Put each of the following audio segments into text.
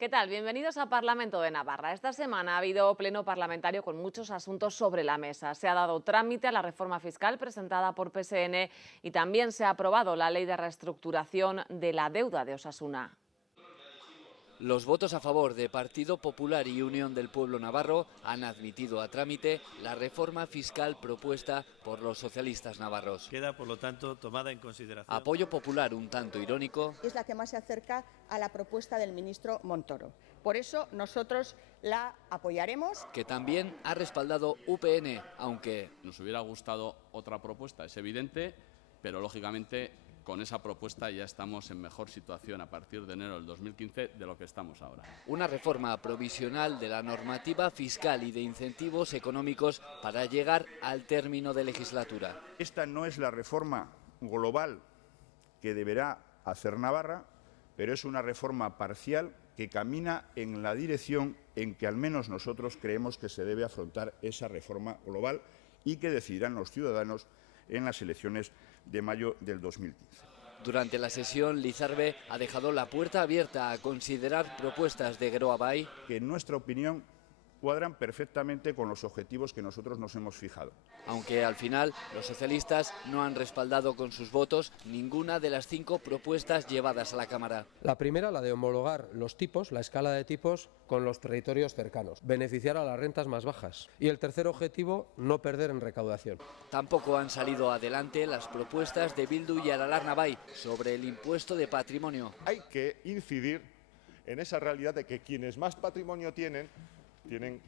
¿Qué tal? Bienvenidos a Parlamento de Navarra. Esta semana ha habido pleno parlamentario con muchos asuntos sobre la mesa. Se ha dado trámite a la reforma fiscal presentada por PSN y también se ha aprobado la ley de reestructuración de la deuda de Osasuna. Los votos a favor de Partido Popular y Unión del Pueblo Navarro han admitido a trámite la reforma fiscal propuesta por los socialistas navarros. Queda, por lo tanto, tomada en consideración. Apoyo popular un tanto irónico. Es la que más se acerca a la propuesta del ministro Montoro. Por eso nosotros la apoyaremos. Que también ha respaldado UPN, aunque nos hubiera gustado otra propuesta, es evidente, pero lógicamente con esa propuesta ya estamos en mejor situación a partir de enero del 2015 de lo que estamos ahora. Una reforma provisional de la normativa fiscal y de incentivos económicos para llegar al término de legislatura. Esta no es la reforma global que deberá hacer Navarra, pero es una reforma parcial que camina en la dirección en que al menos nosotros creemos que se debe afrontar esa reforma global y que decidirán los ciudadanos en las elecciones de mayo del 2015. Durante la sesión, Lizarbe ha dejado la puerta abierta a considerar propuestas de Geroa Bai que en nuestra opinión cuadran perfectamente con los objetivos que nosotros nos hemos fijado. Aunque al final los socialistas no han respaldado con sus votos ninguna de las 5 propuestas llevadas a la Cámara. La primera, la de homologar los tipos, la escala de tipos con los territorios cercanos, beneficiar a las rentas más bajas. Y el tercer objetivo, no perder en recaudación. Tampoco han salido adelante las propuestas de Bildu y Aralar Nabai sobre el impuesto de patrimonio. Hay que incidir en esa realidad de que quienes más patrimonio tienen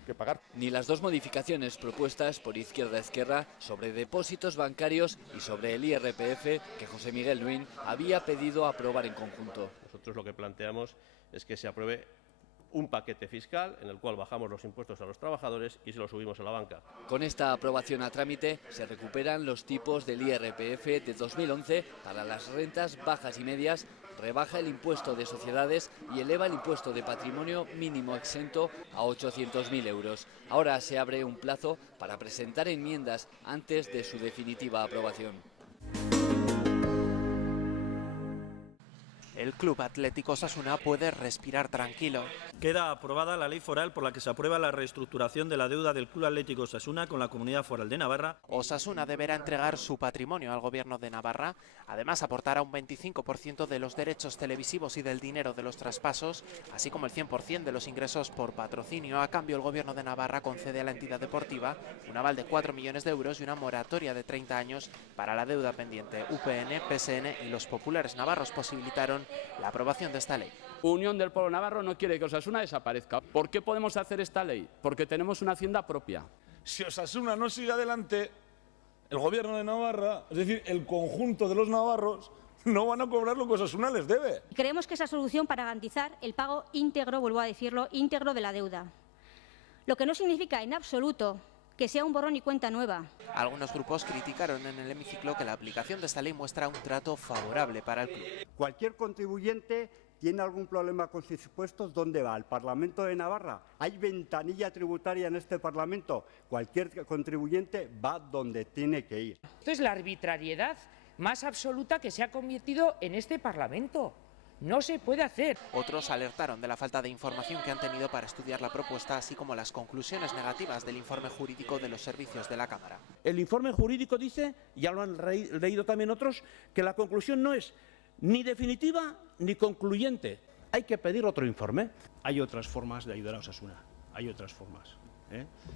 que pagar. Ni las 2 modificaciones propuestas por Izquierda-Esquerra sobre depósitos bancarios y sobre el IRPF que José Miguel Nuín había pedido aprobar en conjunto. Nosotros lo que planteamos es que se apruebe un paquete fiscal en el cual bajamos los impuestos a los trabajadores y se los subimos a la banca. Con esta aprobación a trámite se recuperan los tipos del IRPF de 2011 para las rentas bajas y medias, rebaja el impuesto de sociedades y eleva el impuesto de patrimonio mínimo exento a 800.000 euros. Ahora se abre un plazo para presentar enmiendas antes de su definitiva aprobación. El Club Atlético Osasuna puede respirar tranquilo. Queda aprobada la ley foral por la que se aprueba la reestructuración de la deuda del Club Atlético Osasuna con la Comunidad Foral de Navarra. Osasuna deberá entregar su patrimonio al Gobierno de Navarra. Además, aportará un 25% de los derechos televisivos y del dinero de los traspasos, así como el 100% de los ingresos por patrocinio. A cambio, el Gobierno de Navarra concede a la entidad deportiva un aval de 4 millones de euros y una moratoria de 30 años para la deuda pendiente. UPN, PSN y los populares navarros posibilitaron la aprobación de esta ley. Unión del Pueblo Navarro no quiere que Osasuna desaparezca. ¿Por qué podemos hacer esta ley? Porque tenemos una hacienda propia. Si Osasuna no sigue adelante, el Gobierno de Navarra, es decir, el conjunto de los navarros, no van a cobrar lo que Osasuna les debe. Creemos que es la solución para garantizar el pago íntegro, vuelvo a decirlo, íntegro de la deuda. Lo que no significa en absoluto que sea un borrón y cuenta nueva. Algunos grupos criticaron en el hemiciclo que la aplicación de esta ley muestra un trato favorable para el club. Cualquier contribuyente tiene algún problema con sus impuestos, ¿dónde va? ¿Al Parlamento de Navarra? ¿Hay ventanilla tributaria en este Parlamento? Cualquier contribuyente va donde tiene que ir. Esto es la arbitrariedad más absoluta que se ha convertido en este Parlamento. No se puede hacer. Otros alertaron de la falta de información que han tenido para estudiar la propuesta, así como las conclusiones negativas del informe jurídico de los servicios de la Cámara. El informe jurídico dice, ya lo han leído también otros, que la conclusión no es ni definitiva ni concluyente. Hay que pedir otro informe. Hay otras formas de ayudar a Osasuna, hay otras formas.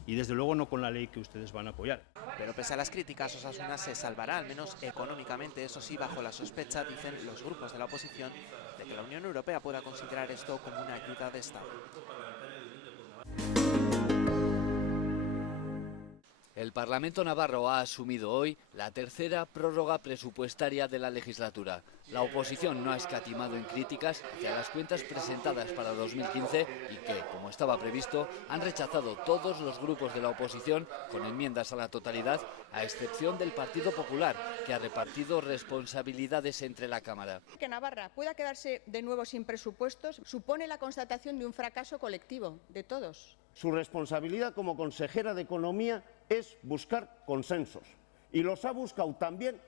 Y desde luego no con la ley que ustedes van a apoyar. Pero pese a las críticas, Osasuna se salvará, al menos económicamente, eso sí, bajo la sospecha, dicen los grupos de la oposición, de que la Unión Europea pueda considerar esto como una ayuda de Estado. El Parlamento navarro ha asumido hoy la tercera prórroga presupuestaria de la legislatura. La oposición no ha escatimado en críticas hacia las cuentas presentadas para 2015 y que, como estaba previsto, han rechazado todos los grupos de la oposición con enmiendas a la totalidad, a excepción del Partido Popular, que ha repartido responsabilidades entre la Cámara. Que Navarra pueda quedarse de nuevo sin presupuestos supone la constatación de un fracaso colectivo de todos. Su responsabilidad como consejera de Economía es buscar consensos. Y los ha buscado también,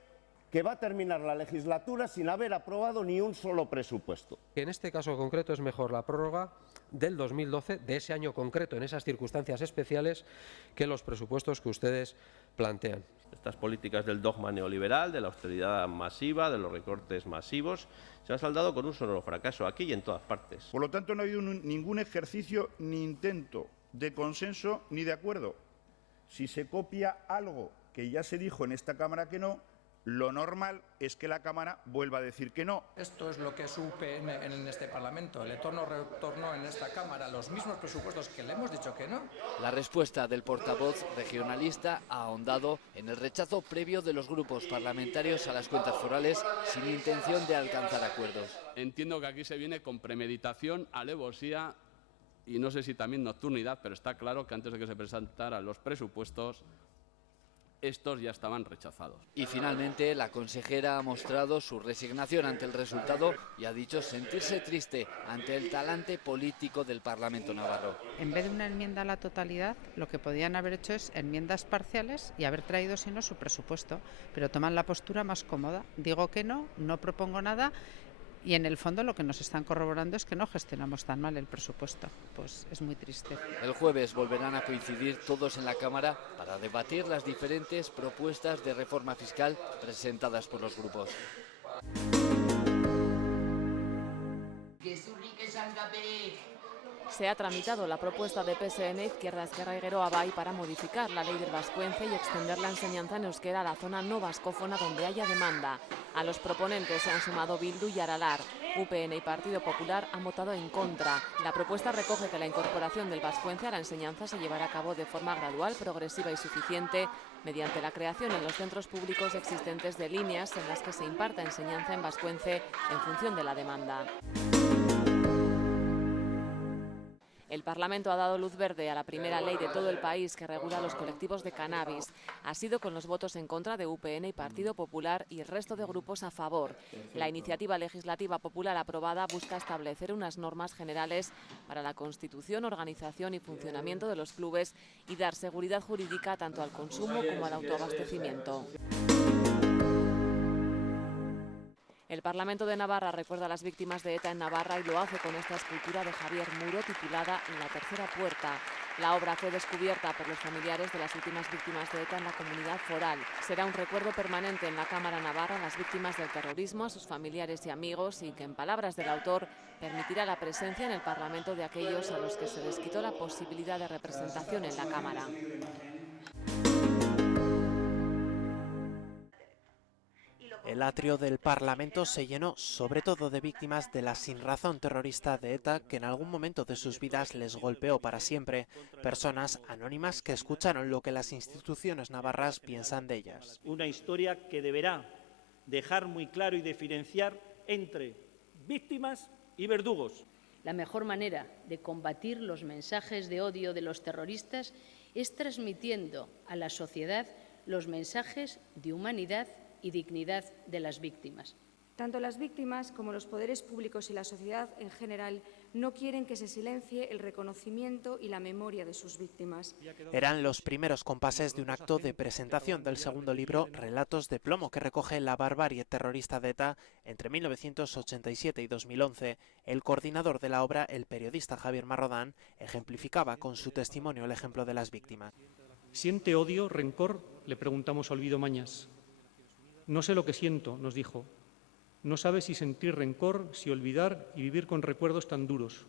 que va a terminar la legislatura sin haber aprobado ni un solo presupuesto. En este caso concreto es mejor la prórroga del 2012, de ese año concreto, en esas circunstancias especiales, que los presupuestos que ustedes plantean. Estas políticas del dogma neoliberal, de la austeridad masiva, de los recortes masivos, se han saldado con un sonoro fracaso aquí y en todas partes. Por lo tanto, no ha habido ningún ejercicio ni intento de consenso ni de acuerdo. Si se copia algo que ya se dijo en esta Cámara que no, lo normal es que la Cámara vuelva a decir que no. Esto es lo que es UPN en este Parlamento, el eterno-retorno en esta Cámara, los mismos presupuestos que le hemos dicho que no. La respuesta del portavoz regionalista ha ahondado en el rechazo previo de los grupos parlamentarios a las cuentas forales sin intención de alcanzar acuerdos. Entiendo que aquí se viene con premeditación, alevosía y no sé si también nocturnidad, pero está claro que antes de que se presentaran los presupuestos, estos ya estaban rechazados. Y finalmente la consejera ha mostrado su resignación ante el resultado y ha dicho sentirse triste ante el talante político del Parlamento navarro. En vez de una enmienda a la totalidad, lo que podían haber hecho es enmiendas parciales y haber traído, si no, su presupuesto. Pero toman la postura más cómoda. Digo que no, no propongo nada. Y en el fondo lo que nos están corroborando es que no gestionamos tan mal el presupuesto. Pues es muy triste. El jueves volverán a coincidir todos en la Cámara para debatir las diferentes propuestas de reforma fiscal presentadas por los grupos. Se ha tramitado la propuesta de PSN Izquierda Esquerra y Geroa Bai para modificar la ley del vascuence y extender la enseñanza en euskera a la zona no vascófona donde haya demanda. A los proponentes se han sumado Bildu y Aralar. UPN y Partido Popular han votado en contra. La propuesta recoge que la incorporación del vascuence a la enseñanza se llevará a cabo de forma gradual, progresiva y suficiente mediante la creación en los centros públicos existentes de líneas en las que se imparta enseñanza en vascuence en función de la demanda. El Parlamento ha dado luz verde a la primera ley de todo el país que regula los colectivos de cannabis. Ha sido con los votos en contra de UPN y Partido Popular y el resto de grupos a favor. La iniciativa legislativa popular aprobada busca establecer unas normas generales para la constitución, organización y funcionamiento de los clubes y dar seguridad jurídica tanto al consumo como al autoabastecimiento. El Parlamento de Navarra recuerda a las víctimas de ETA en Navarra y lo hace con esta escultura de Javier Muro titulada La tercera puerta. La obra fue descubierta por los familiares de las últimas víctimas de ETA en la comunidad foral. Será un recuerdo permanente en la Cámara Navarra a las víctimas del terrorismo, a sus familiares y amigos y que, en palabras del autor, permitirá la presencia en el Parlamento de aquellos a los que se les quitó la posibilidad de representación en la Cámara. El atrio del Parlamento se llenó sobre todo de víctimas de la sinrazón terrorista de ETA que en algún momento de sus vidas les golpeó para siempre. Personas anónimas que escucharon lo que las instituciones navarras piensan de ellas. Una historia que deberá dejar muy claro y diferenciar entre víctimas y verdugos. La mejor manera de combatir los mensajes de odio de los terroristas es transmitiendo a la sociedad los mensajes de humanidad y dignidad de las víctimas. Tanto las víctimas como los poderes públicos y la sociedad en general no quieren que se silencie el reconocimiento y la memoria de sus víctimas. Eran los primeros compases de un acto de presentación del segundo libro, Relatos de plomo, que recoge la barbarie terrorista de ETA entre 1987 y 2011. El coordinador de la obra, el periodista Javier Marrodán, ejemplificaba con su testimonio el ejemplo de las víctimas. ¿Siente odio, rencor?, le preguntamos a Olvido Mañas. No sé lo que siento, nos dijo. No sabe si sentir rencor, si olvidar y vivir con recuerdos tan duros.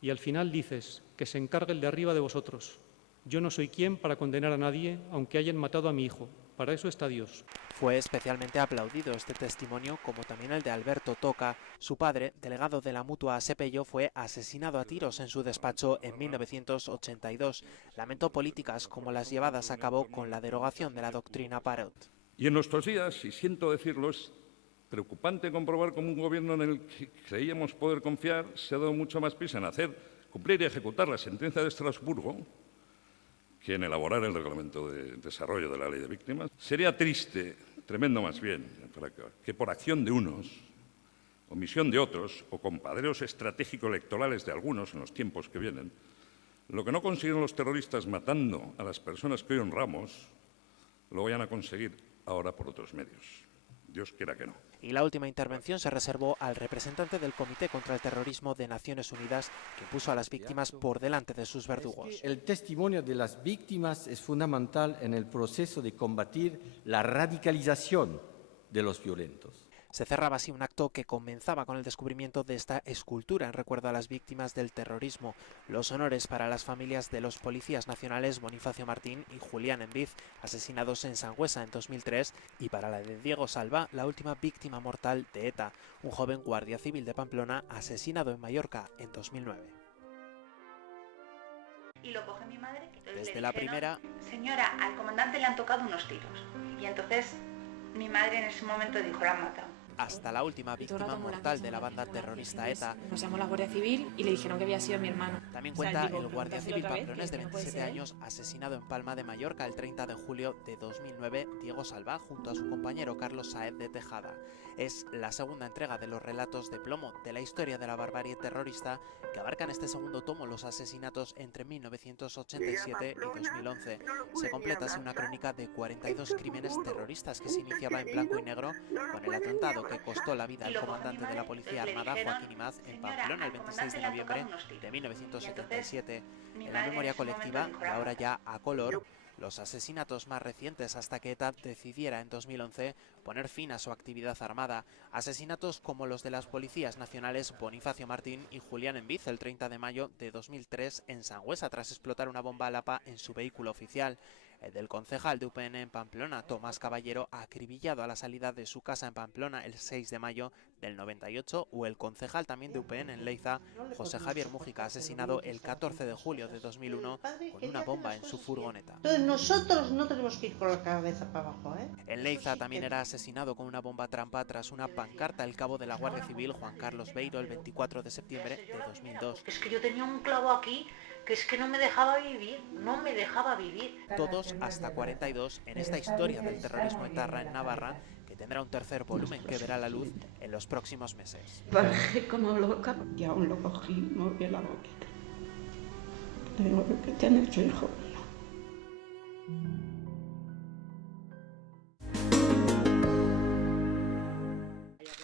Y al final dices, que se encargue el de arriba de vosotros. Yo no soy quien para condenar a nadie, aunque hayan matado a mi hijo. Para eso está Dios. Fue especialmente aplaudido este testimonio, como también el de Alberto Toca. Su padre, delegado de la Mutua Sepello, fue asesinado a tiros en su despacho en 1982. Lamentó políticas como las llevadas a cabo con la derogación de la doctrina Parot. Y en nuestros días, y siento decirlo, es preocupante comprobar cómo un gobierno en el que creíamos poder confiar se ha dado mucho más prisa en hacer, cumplir y ejecutar la sentencia de Estrasburgo que en elaborar el reglamento de desarrollo de la ley de víctimas. Sería triste, tremendo más bien, que por acción de unos, omisión de otros o compadreos estratégico-electorales de algunos en los tiempos que vienen, lo que no consiguieron los terroristas matando a las personas que hoy honramos, lo vayan a conseguir ahora por otros medios. Dios quiera que no. Y la última intervención se reservó al representante del Comité contra el Terrorismo de Naciones Unidas, que puso a las víctimas por delante de sus verdugos. El testimonio de las víctimas es fundamental en el proceso de combatir la radicalización de los violentos. Se cerraba así un acto que comenzaba con el descubrimiento de esta escultura en recuerdo a las víctimas del terrorismo. Los honores para las familias de los policías nacionales Bonifacio Martín y Julián Enviz, asesinados en Sangüesa en 2003, y para la de Diego Salva, la última víctima mortal de ETA, un joven guardia civil de Pamplona asesinado en Mallorca en 2009. Y lo coge mi madre. Desde la primera... Señora, al comandante le han tocado unos tiros. Y entonces mi madre en ese momento dijo, la han matado. Hasta la última víctima mortal de la banda terrorista ETA. Nos llamó la Guardia Civil y le dijeron que había sido mi hermano. También cuenta el guardia civil pamplonés de 27 años asesinado en Palma de Mallorca el 30 de julio de 2009, Diego Salva, junto a su compañero Carlos Saez de Tejada. Es la segunda entrega de los relatos de plomo de la historia de la barbarie terrorista, que abarcan este segundo tomo los asesinatos entre 1987 y 2011. Se completa así una crónica de 42 crímenes terroristas que se iniciaba en blanco y negro con el atentado que costó la vida al comandante de la Policía Armada, Joaquín Imaz, en Pamplona el 26 de noviembre de 1977. En la memoria colectiva, y ahora ya a color, los asesinatos más recientes hasta que ETA decidiera en 2011 poner fin a su actividad armada. Asesinatos como los de las policías nacionales Bonifacio Martín y Julián Enviz el 30 de mayo de 2003 en Sangüesa tras explotar una bomba Lapa en su vehículo oficial. El del concejal de UPN en Pamplona, Tomás Caballero, acribillado a la salida de su casa en Pamplona el 6 de mayo del 98, o el concejal también de UPN en Leiza, José Javier Mújica, asesinado el 14 de julio de 2001 con una bomba en su furgoneta. Entonces nosotros no tenemos que ir con la cabeza para abajo, ¿eh? En Leiza también era asesinado con una bomba trampa tras una pancarta el cabo de la Guardia Civil, Juan Carlos Beiro, el 24 de septiembre de 2002. Es que yo tenía un clavo aquí que es que no me dejaba vivir, no me dejaba vivir. Todos hasta 42 en esta historia del terrorismo etarra en Navarra, que tendrá un tercer volumen que verá la luz en los próximos meses. Bajé como loca y aún lo cogí, moví la boquita. Tengo que te han hecho, hijo mío.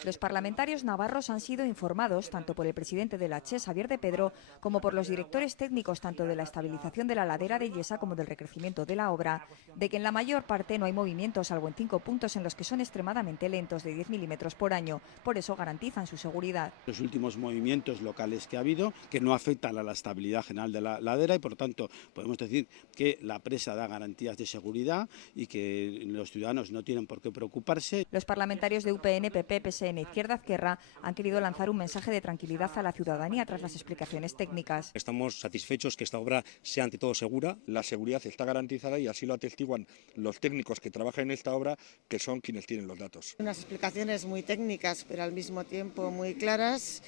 Los parlamentarios navarros han sido informados tanto por el presidente de la CHE, Xavier de Pedro, como por los directores técnicos tanto de la estabilización de la ladera de Yesa como del recrecimiento de la obra, de que en la mayor parte no hay movimientos, salvo en 5 puntos en los que son extremadamente lentos, de 10 milímetros por año. Por eso garantizan su seguridad. Los últimos movimientos locales que ha habido, que no afectan a la estabilidad general de la ladera, y por tanto podemos decir que la presa da garantías de seguridad y que los ciudadanos no tienen por qué preocuparse. Los parlamentarios de UPN, PP, PSN Izquierda Ezquerra han querido lanzar un mensaje de tranquilidad a la ciudadanía tras las explicaciones técnicas. Estamos satisfechos que esta obra sea ante todo segura. La seguridad está garantizada y así lo atestiguan los técnicos que trabajan en esta obra, que son quienes tienen los datos. Unas explicaciones muy técnicas, pero al mismo tiempo muy claras.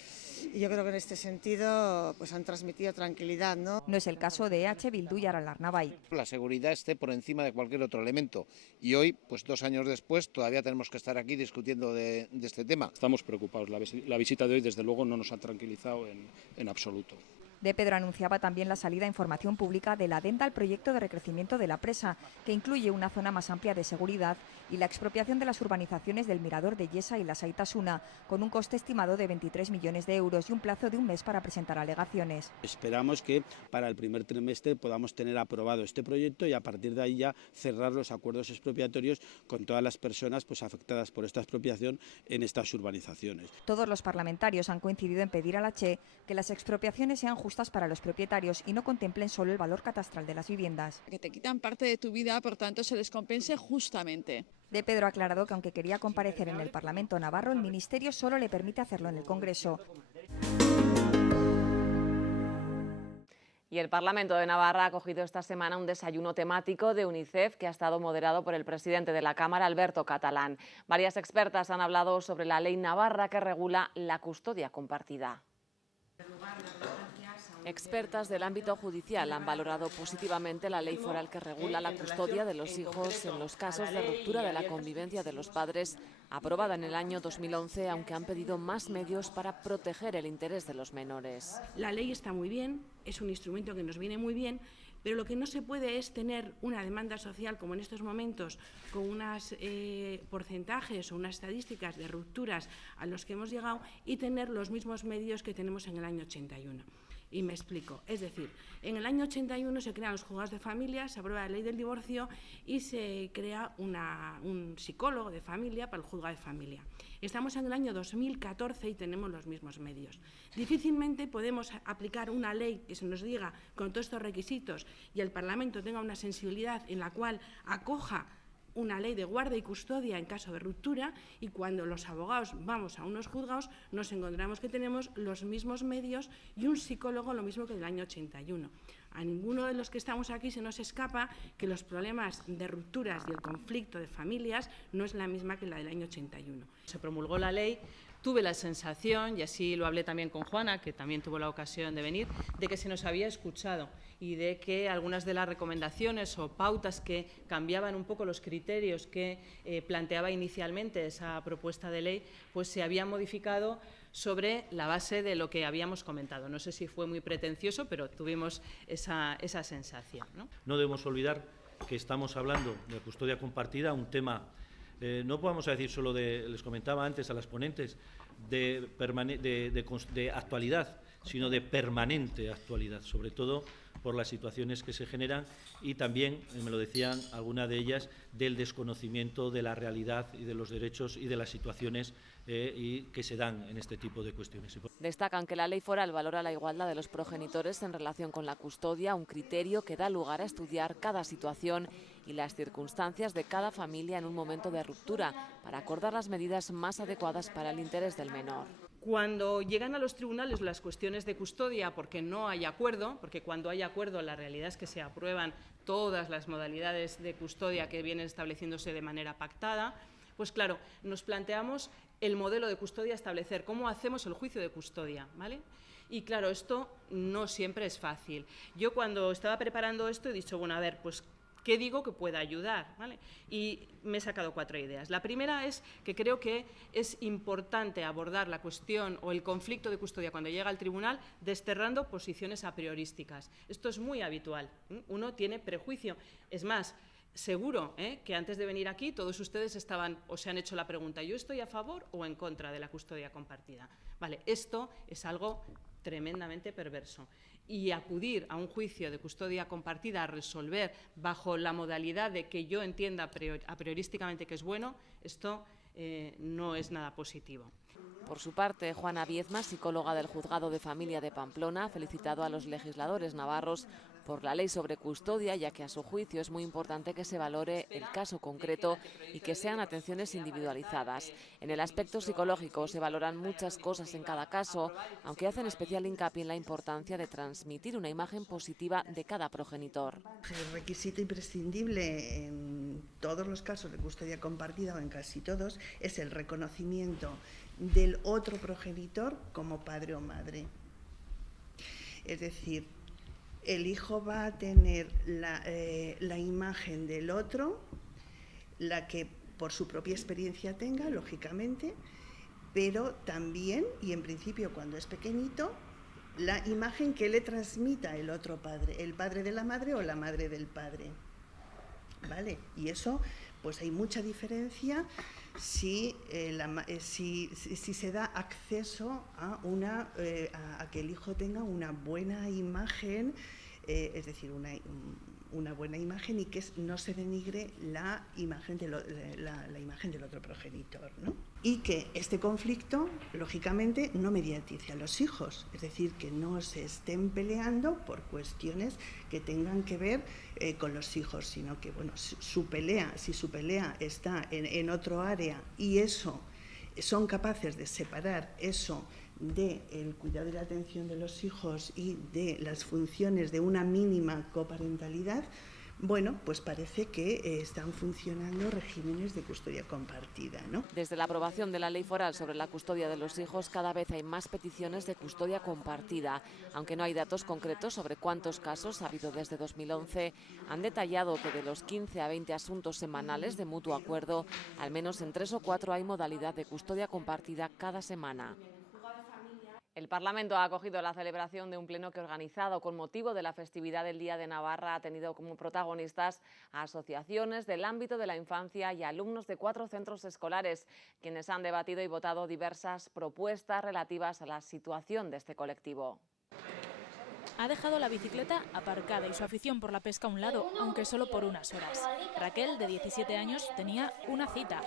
Y yo creo que en este sentido pues han transmitido tranquilidad, ¿no? No es el caso de EH Bildu y Aralar Navai. La seguridad esté por encima de cualquier otro elemento. Y hoy, pues 2 años después, todavía tenemos que estar aquí discutiendo de este tema. Estamos preocupados. La visita de hoy, desde luego, no nos ha tranquilizado en absoluto. De Pedro anunciaba también la salida a información pública de la adenda al proyecto de recrecimiento de la presa, que incluye una zona más amplia de seguridad y la expropiación de las urbanizaciones del Mirador de Yesa y la Saitasuna, con un coste estimado de 23 millones de euros y un plazo de 1 mes para presentar alegaciones. Esperamos que para el primer trimestre podamos tener aprobado este proyecto y a partir de ahí ya cerrar los acuerdos expropiatorios con todas las personas pues afectadas por esta expropiación en estas urbanizaciones. Todos los parlamentarios han coincidido en pedir a la CHE que las expropiaciones sean justas para los propietarios y no contemplen solo el valor catastral de las viviendas. Que te quitan parte de tu vida, por tanto se les compense justamente. De Pedro ha aclarado que aunque quería comparecer en el Parlamento navarro, el Ministerio solo le permite hacerlo en el Congreso. Y el Parlamento de Navarra ha acogido esta semana un desayuno temático de UNICEF que ha estado moderado por el presidente de la Cámara, Alberto Catalán. Varias expertas han hablado sobre la ley navarra que regula la custodia compartida. Expertas del ámbito judicial han valorado positivamente la ley foral que regula la custodia de los hijos en los casos de ruptura de la convivencia de los padres, aprobada en el año 2011, aunque han pedido más medios para proteger el interés de los menores. La ley está muy bien, es un instrumento que nos viene muy bien, Pero lo que no se puede es tener una demanda social, como en estos momentos, con unos porcentajes o unas estadísticas de rupturas a los que hemos llegado y tener los mismos medios que tenemos en el año 81. Y me explico. Es decir, en el año 81 se crean los juzgados de familia, se aprueba la ley del divorcio y se crea un psicólogo de familia para el juzgado de familia. Estamos en el año 2014 y tenemos los mismos medios. Difícilmente podemos aplicar una ley que se nos diga con todos estos requisitos y el Parlamento tenga una sensibilidad en la cual acoja una ley de guarda y custodia en caso de ruptura, y cuando los abogados vamos a unos juzgados nos encontramos que tenemos los mismos medios y un psicólogo lo mismo que en el año 81. A ninguno de los que estamos aquí se nos escapa que los problemas de rupturas y el conflicto de familias no es la misma que la del año 81. Se promulgó la ley. Tuve la sensación, y así lo hablé también con Juana, que también tuvo la ocasión de venir, de que se nos había escuchado y de que algunas de las recomendaciones o pautas que cambiaban un poco los criterios que planteaba inicialmente esa propuesta de ley, pues se habían modificado sobre la base de lo que habíamos comentado. No sé si fue muy pretencioso, pero tuvimos esa sensación, ¿no? No debemos olvidar que estamos hablando de custodia compartida, un tema, no podemos decir solo les comentaba antes a las ponentes, de actualidad, sino de permanente actualidad, sobre todo por las situaciones que se generan y también, me lo decían algunas de ellas, del desconocimiento de la realidad y de los derechos y de las situaciones y que se dan en este tipo de cuestiones. Destacan que la ley foral valora la igualdad de los progenitores en relación con la custodia, un criterio que da lugar a estudiar cada situación y las circunstancias de cada familia en un momento de ruptura para acordar las medidas más adecuadas para el interés del menor. Cuando llegan a los tribunales las cuestiones de custodia porque no hay acuerdo, porque cuando hay acuerdo la realidad es que se aprueban todas las modalidades de custodia que vienen estableciéndose de manera pactada, pues claro, nos planteamos el modelo de custodia a establecer, cómo hacemos el juicio de custodia, ¿vale? Y claro, esto no siempre es fácil. Yo cuando estaba preparando esto he dicho, bueno, a ver, pues ¿qué digo que pueda ayudar? ¿Vale? Y me he sacado 4 ideas. La primera es que creo que es importante abordar la cuestión o el conflicto de custodia cuando llega al tribunal desterrando posiciones a priorísticas. Esto es muy habitual. Uno tiene prejuicio. Es más, seguro que antes de venir aquí todos ustedes estaban o se han hecho la pregunta, ¿yo estoy a favor o en contra de la custodia compartida? Vale, esto es algo tremendamente perverso. Y acudir a un juicio de custodia compartida a resolver bajo la modalidad de que yo entienda a priorísticamente que es bueno, esto no es nada positivo. Por su parte, Juana Viezma, psicóloga del Juzgado de Familia de Pamplona, ha felicitado a los legisladores navarros por la ley sobre custodia, ya que a su juicio es muy importante que se valore el caso concreto y que sean atenciones individualizadas. En el aspecto psicológico se valoran muchas cosas en cada caso, aunque hacen especial hincapié en la importancia de transmitir una imagen positiva de cada progenitor. El requisito imprescindible en todos los casos de custodia compartida, o en casi todos, es el reconocimiento del otro progenitor como padre o madre. Es decir, el hijo va a tener la imagen del otro, la que por su propia experiencia tenga, lógicamente, pero también, y en principio cuando es pequeñito, la imagen que le transmita el otro padre, el padre de la madre o la madre del padre. ¿Vale? Y eso, pues hay mucha diferencia si se da acceso a que el hijo tenga una buena imagen, es decir, una buena imagen y que no se denigre la imagen del otro progenitor, ¿no? Y que este conflicto, lógicamente, no mediatice a los hijos, es decir, que no se estén peleando por cuestiones que tengan que ver con los hijos, sino que, bueno, si su pelea está en otro área y eso, son capaces de separar eso del cuidado y la atención de los hijos y de las funciones de una mínima coparentalidad, bueno, pues parece que están funcionando regímenes de custodia compartida, ¿no? Desde la aprobación de la ley foral sobre la custodia de los hijos, cada vez hay más peticiones de custodia compartida. Aunque no hay datos concretos sobre cuántos casos ha habido desde 2011, han detallado que de los 15 a 20 asuntos semanales de mutuo acuerdo, al menos en 3 o 4 hay modalidad de custodia compartida cada semana. El Parlamento ha acogido la celebración de un pleno que, organizado con motivo de la festividad del Día de Navarra, ha tenido como protagonistas a asociaciones del ámbito de la infancia y alumnos de 4 centros escolares, quienes han debatido y votado diversas propuestas relativas a la situación de este colectivo. Ha dejado la bicicleta aparcada y su afición por la pesca a un lado, aunque solo por unas horas. Raquel, de 17 años, tenía una cita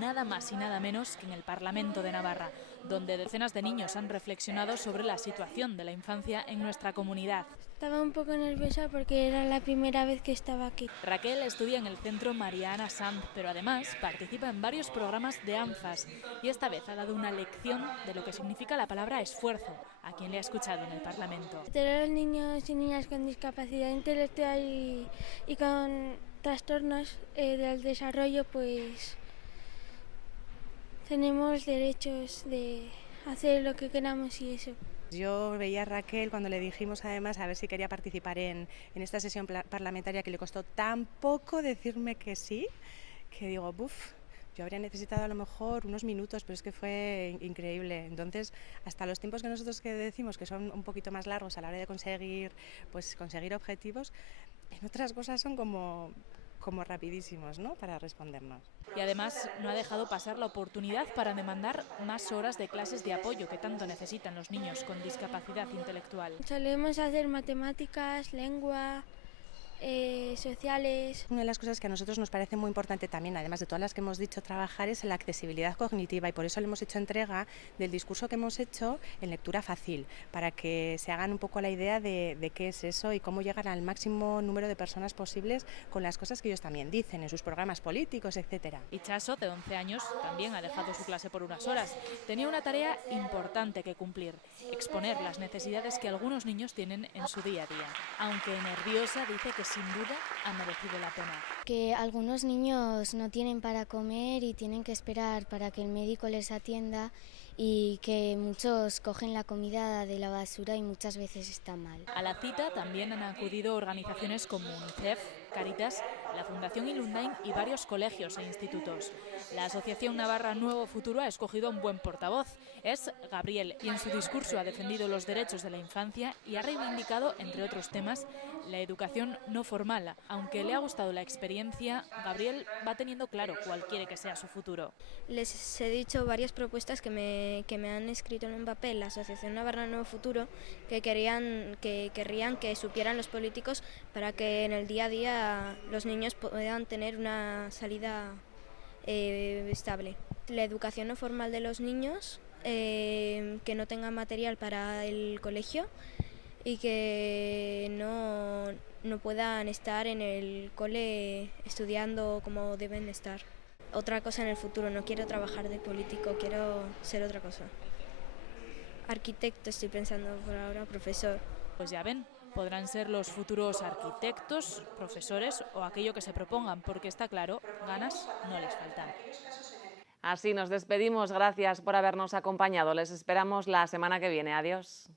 nada más y nada menos que en el Parlamento de Navarra, donde decenas de niños han reflexionado sobre la situación de la infancia en nuestra comunidad. Estaba un poco nerviosa porque era la primera vez que estaba aquí. Raquel estudia en el centro María Ana Sanz, pero además participa en varios programas de ANFAS y esta vez ha dado una lección de lo que significa la palabra esfuerzo a quien le ha escuchado en el Parlamento. A los niños y niñas con discapacidad intelectual y con trastornos del desarrollo, pues tenemos derechos de hacer lo que queramos y eso. Yo veía a Raquel cuando le dijimos además a ver si quería participar en esta sesión parlamentaria, que le costó tan poco decirme que sí, que digo, yo habría necesitado a lo mejor unos minutos, pero es que fue increíble. Entonces, hasta los tiempos que nosotros que decimos que son un poquito más largos a la hora de conseguir objetivos, en otras cosas son como rapidísimos, ¿no?, para respondernos. Y además no ha dejado pasar la oportunidad para demandar más horas de clases de apoyo que tanto necesitan los niños con discapacidad intelectual. Solemos hacer matemáticas, lengua, sociales. Una de las cosas que a nosotros nos parece muy importante también, además de todas las que hemos dicho trabajar, es la accesibilidad cognitiva, y por eso le hemos hecho entrega del discurso que hemos hecho en lectura fácil, para que se hagan un poco la idea de qué es eso y cómo llegar al máximo número de personas posibles con las cosas que ellos también dicen en sus programas políticos, etc. Ichaso, de 11 años, también ha dejado su clase por unas horas. Tenía una tarea importante que cumplir: exponer las necesidades que algunos niños tienen en su día a día. Aunque nerviosa, dice que sin duda ha merecido la pena. Que algunos niños no tienen para comer y tienen que esperar para que el médico les atienda, y que muchos cogen la comida de la basura y muchas veces está mal. A la cita también han acudido organizaciones como UNICEF, Cáritas, la Fundación Ilundain y varios colegios e institutos. La Asociación Navarra Nuevo Futuro ha escogido un buen portavoz, es Gabriel, y en su discurso ha defendido los derechos de la infancia y ha reivindicado, entre otros temas, la educación no formal. Aunque le ha gustado la experiencia, Gabriel va teniendo claro cuál quiere que sea su futuro. Les he dicho varias propuestas que me han escrito en un papel la Asociación Navarra Nuevo Futuro, que querrían que supieran los políticos para que en el día a día los niños puedan tener una salida estable. La educación no formal de los niños, que no tengan material para el colegio y que no puedan estar en el cole estudiando como deben estar. Otra cosa en el futuro, no quiero trabajar de político, quiero ser otra cosa. Arquitecto estoy pensando por ahora, profesor. Pues ya ven, podrán ser los futuros arquitectos, profesores o aquello que se propongan, porque está claro, ganas no les faltan. Así nos despedimos, gracias por habernos acompañado. Les esperamos la semana que viene. Adiós.